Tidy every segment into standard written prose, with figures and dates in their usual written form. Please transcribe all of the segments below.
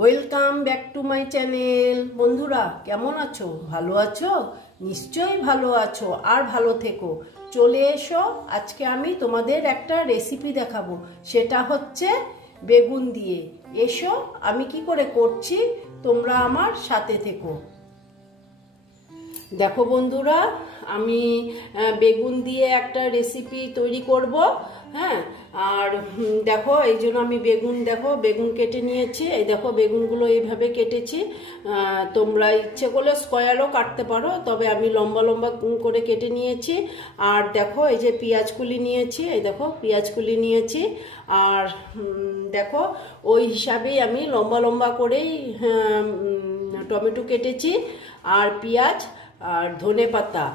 Welcome back to my channel. বন্ধুরা কেমন আছো? ভালো আছো? নিশ্চয়ই ভালো আছো আর ভালো থেকো। চলে এসো, আজকে আমি তোমাদের একটা রেসিপি দেখাবো, সেটা হচ্ছে বেগুন দিয়ে। এসো আমি কি করে করছি তোমরা আমার সাথে থেকো। দেখো বন্ধুরা, আমি বেগুন দিয়ে একটা রেসিপি তৈরি করব। হ্যাঁ, আর দেখো এই জন্য আমি বেগুন কেটে নিয়েছি। এই দেখো বেগুনগুলো এইভাবে কেটেছি। তোমরা ইচ্ছে করলে স্কোয়ারও কাটতে পারো, তবে আমি লম্বা লম্বা করে কেটে নিয়েছি। আর দেখো এই যে পেঁয়াজ কুলি নিয়েছি, এই দেখো পেঁয়াজ কুলি নিয়েছি। আর দেখো ওই হিসাবেই আমি লম্বা লম্বা করেই টমেটো কেটেছি, আর পেঁয়াজ আর ধনে পাতা,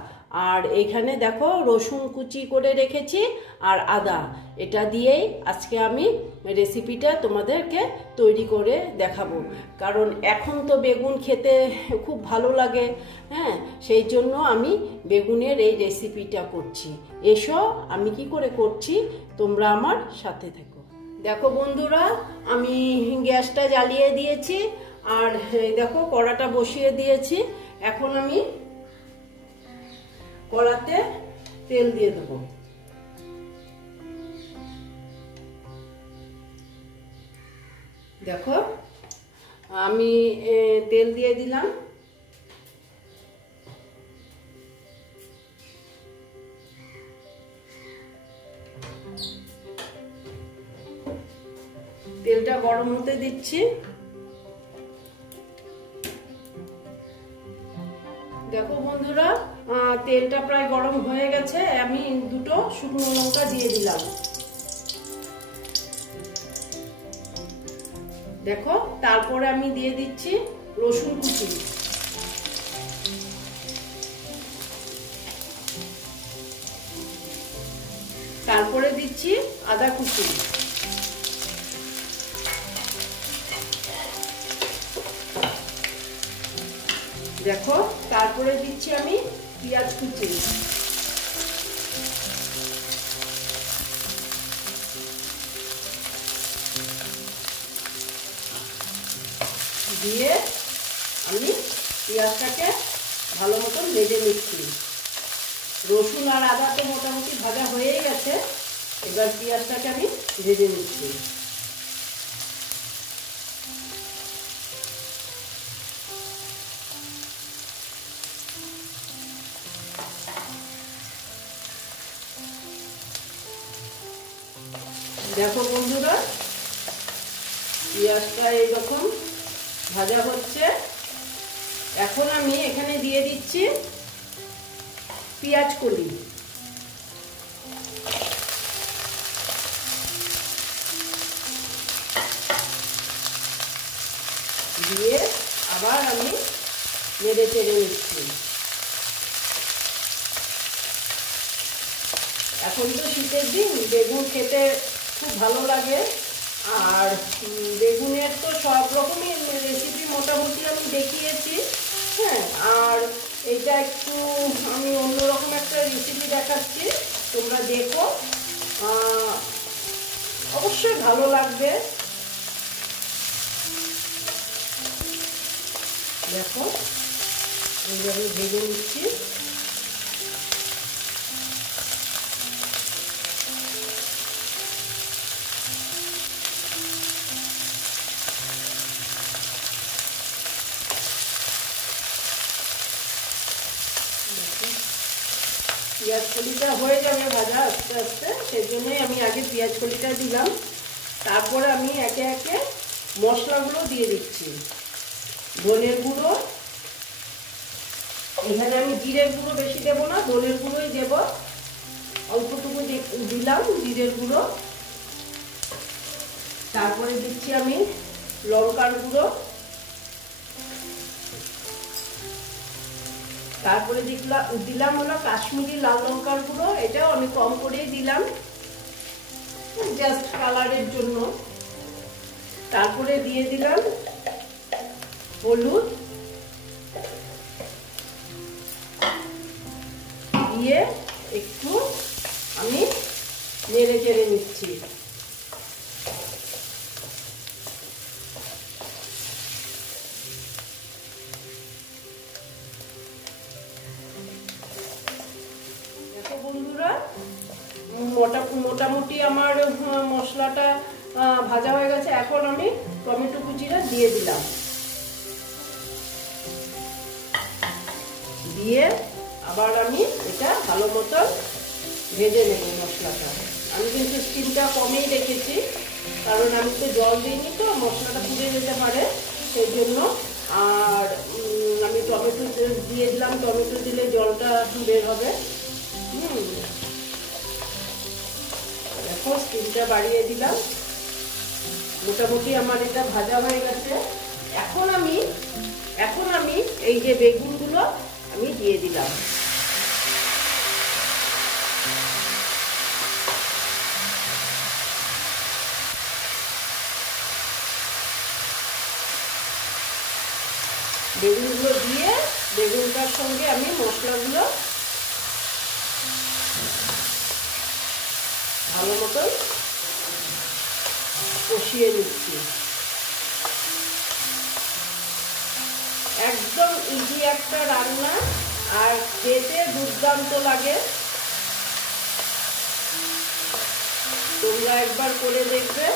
আর এখানে দেখো রসুন কুচি করে রেখেছি, আর আদা। এটা দিয়েই আজকে আমি রেসিপিটা তোমাদেরকে তৈরি করে দেখাবো। কারণ এখন তো বেগুন খেতে খুব ভালো লাগে, হ্যাঁ, সেই জন্য আমি বেগুনের এই রেসিপিটা করছি। এসো আমি কি করে করছি তোমরা আমার সাথে থেকো। দেখো বন্ধুরা, আমি গ্যাসটা জ্বালিয়ে দিয়েছি, আর দেখো কড়াটা বসিয়ে দিয়েছি। এখন আমি কড়াতে তেল দিয়ে দেবো। দেখো আমি তেল দিয়ে দিলাম। তেলটা গরম হতে দিচ্ছি। দেখো বন্ধুরা, তেলটা প্রায় গরম হয়ে গেছে। আমি দুটো শুকনো লঙ্কা দিয়ে দিলাম। দেখো তারপরে আমি দিয়ে দিচ্ছি রসুন কুচি। তারপরে দিচ্ছি আদা কুচি। দেখো তারপরে দিচ্ছি আমি পেঁয়াজ কুচি। দিয়ে আমি পেঁয়াজটাকে ভালো মতন ভেজে নিচ্ছি। রসুন আর আদা তো মোটামুটি ভাজা হয়েই গেছে, এবার পেঁয়াজটাকে আমি ভেজে নিচ্ছি। দেখো বন্ধুরা, পেঁয়াজটা এইরকম ভাজা হচ্ছে। এখন আমি এখানে দিয়ে দিচ্ছি পেঁয়াজ কলি। দিয়ে আবার আমি নেড়ে চেড়ে নিচ্ছি। এখন তো শীতের দিন, বেগুন খেতে খুব ভালো লাগে। আর বেগুনের তো সব রকমই রেসিপি মোটামুটি আমি দেখিয়েছি। হ্যাঁ, আর এটা একটু আমি অন্যরকম একটা রেসিপি দেখাচ্ছি, তোমরা দেখো, অবশ্যই ভালো লাগবে। দেখো এইভাবে ভেজে নিচ্ছি। পেঁয়াজ কলিটা হয়ে যাবে ভাজা আস্তে আস্তে, সেই জন্যই আমি আগে পেঁয়াজ কলিটা দিলাম। তারপরে আমি একে একে মশলাগুলো দিয়ে দিচ্ছি। ধনের গুঁড়ো, এখানে আমি জিরের গুঁড়ো বেশি দেবো না, ধনের গুঁড়োই দেবো। অল্পটুকু দিলাম জিরের গুঁড়ো। তারপরে দিচ্ছি আমি লঙ্কার গুঁড়ো। তারপরে দিলাম হলো কাশ্মীরি লাল লঙ্কার গুঁড়ো। এটাও আমি কম করেই দিলাম, জাস্ট কালারের জন্য। তারপরে দিয়ে দিলাম হলুদ। দিয়ে একটু আমি নেড়ে চেড়ে নিচ্ছি। মোটামুটি আমার মশলাটা ভাজা হয়ে গেছে। এখন আমি টমেটো কুচিটা দিয়ে দিলাম, দিয়ে আবার আমি এটা ভালো মতন ভেজে নেব মশলাটা। আমি কিন্তু স্টিমটা কমেই রেখেছি, কারণ আমি তো জল দিইনি, তো মশলাটা পুড়ে যেতে পারে সেই জন্য। আর আমি টমেটো দিয়ে দিলাম, টমেটো দিলে জলটা বের হবে। দেখো স্টিমটা বাড়িয়ে দিলাম, মোটামুটি আমার এটা ভাজা হয়ে গেছে। এখন আমি এই যে বেগুনগুলো আমি দিয়ে দিলাম। বেগুনগুলো দিয়ে বেগুনটার সঙ্গে আমি মশলাগুলো ভালো মতন কষিয়ে নিচ্ছি। একদম ইজি একটা রান্না, আর খেতে দুর্দান্ত লাগে। তোমরা একবার করে দেখবে।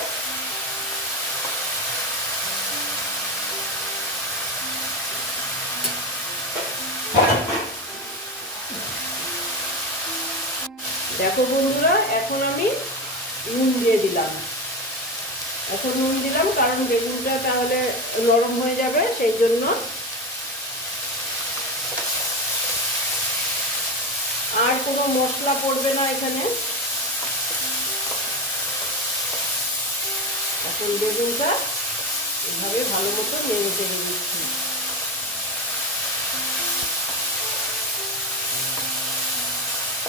দেখো বন্ধুরা, এখন আমি নুন দিয়ে দিলাম। এখন নুন দিলাম কারণ বেগুনটা তাহলে নরম হয়ে যাবে, সেই জন্য। আর কোনো মশলা পড়বে না এখানে। এখন বেগুনটা এভাবে ভালো মতো নেড়ে চেড়ে দিচ্ছি।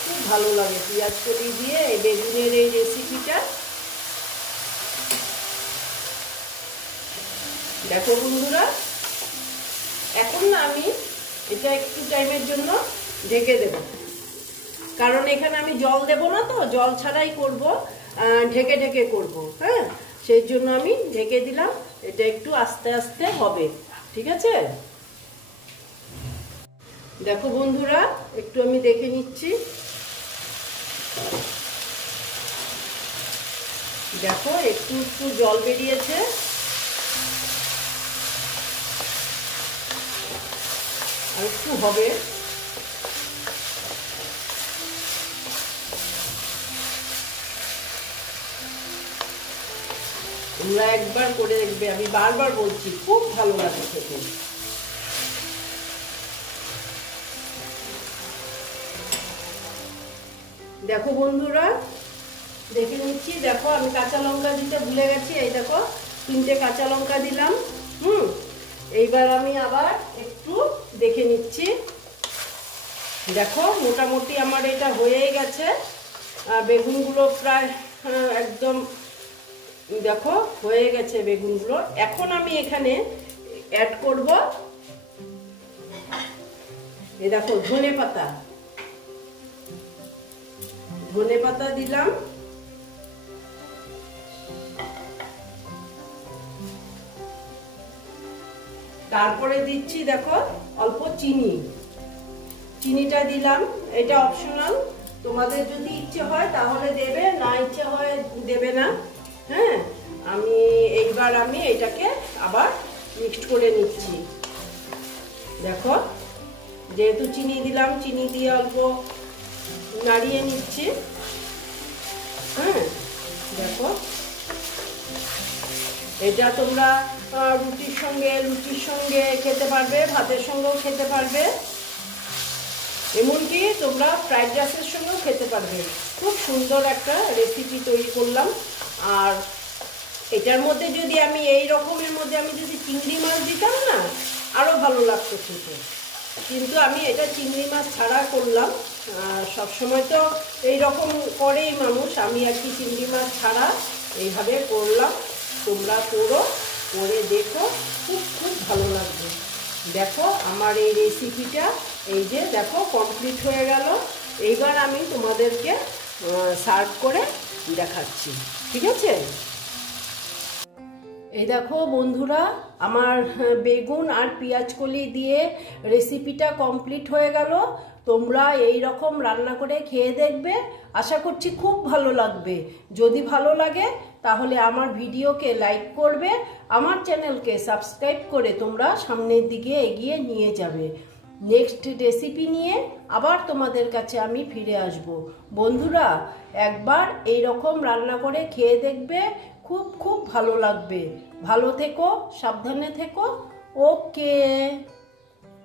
খুব ভালো লাগে পেঁয়াজ কলি দিয়ে এই বেগুনের এই রেসিপিটা। দেখো বন্ধুরা, এখন না আমি এটা একটু টাইমের জন্য ঢেকে দেব, কারণ এখানে আমি জল দেব না, তো জল ছাড়াই করব, ঢেকে ঢেকে করব। হ্যাঁ, সেই জন্য আমি ঢেকে দিলাম। এটা একটু আস্তে আস্তে হবে, ঠিক আছে? দেখো বন্ধুরা, একটু আমি দেখে নিচ্ছি। দেখো একটু একটু জল বেরিয়েছে। আর একটু হবে। তোমরা একবার করে দেখবে, আমি বারবার বলছি, খুব ভালো লাগে খেতে। দেখো বন্ধুরা, দেখে নিচ্ছি। দেখো আমি কাঁচা লঙ্কা দিতে ভুলে গেছি, এই দেখো 3টে কাঁচা লঙ্কা দিলাম। এইবার আমি আবার একটু দেখে নিচ্ছি। দেখো মোটামুটি আমার এটা হয়েই গেছে। বেগুনগুলো প্রায় একদম দেখো হয়ে গেছে বেগুনগুলো। এখন আমি এখানে অ্যাড করব, এই দেখো ধনে পাতা। ধনে পাতা দিলাম, তারপরে দিচ্ছি দেখো অল্প চিনি। চিনিটা দিলাম, এটা অপশনাল, তোমাদের যদি ইচ্ছে হয় তাহলে দেবে, না ইচ্ছে হয় দেবে না। হ্যাঁ, এইবার আমি এটাকে আবার মিক্সড করে নিচ্ছি। দেখো যেহেতু চিনি দিলাম, চিনি দিয়ে অল্প নাড়িয়ে নিচ্ছি। হ্যাঁ, দেখো এটা তোমরা লুচির সঙ্গে খেতে পারবে, ভাতের সঙ্গেও খেতে পারবে, এমনকি তোমরা ফ্রাইড রাইসের সঙ্গেও খেতে পারবে। খুব সুন্দর একটা রেসিপি তৈরি করলাম। আর এটার মধ্যে যদি আমি এই রকমের মধ্যে আমি যদি চিংড়ি মাছ দিতাম না, আরও ভালো লাগতো খেতে, কিন্তু আমি এটা চিংড়ি মাছ ছাড়া করলাম। সবসময় তো এইরকম করেই মানুষ, আমি আর কি চিংড়ি মাছ ছাড়া এইভাবে করলাম। তোমরা করে দেখো, খুব খুব ভালো লাগবে। দেখো আমার এই রেসিপিটা এই যে দেখো কমপ্লিট হয়ে গেল। এইবার আমি তোমাদেরকে সার্ভ করে দেখাচ্ছি, ঠিক আছে? এই দেখো বন্ধুরা, আমার বেগুন আর পেঁয়াজ কলি দিয়ে রেসিপিটা কমপ্লিট হয়ে গেল। তোমরা এই রকম রান্না করে খেয়ে দেখবে, আশা করছি খুব ভালো লাগবে। যদি ভালো লাগে তাহলে আমার ভিডিওকে লাইক করবে, আমার চ্যানেলকে সাবস্ক্রাইব করে তোমরা সামনের দিকে এগিয়ে নিয়ে যাবে। নেক্সট রেসিপি নিয়ে আবার তোমাদের কাছে আমি ফিরে আসব। বন্ধুরা, একবার এই রকম রান্না করে খেয়ে দেখবে, খুব খুব ভালো লাগবে। ভালো থেকো, সাবধানে থেকো। ওকে।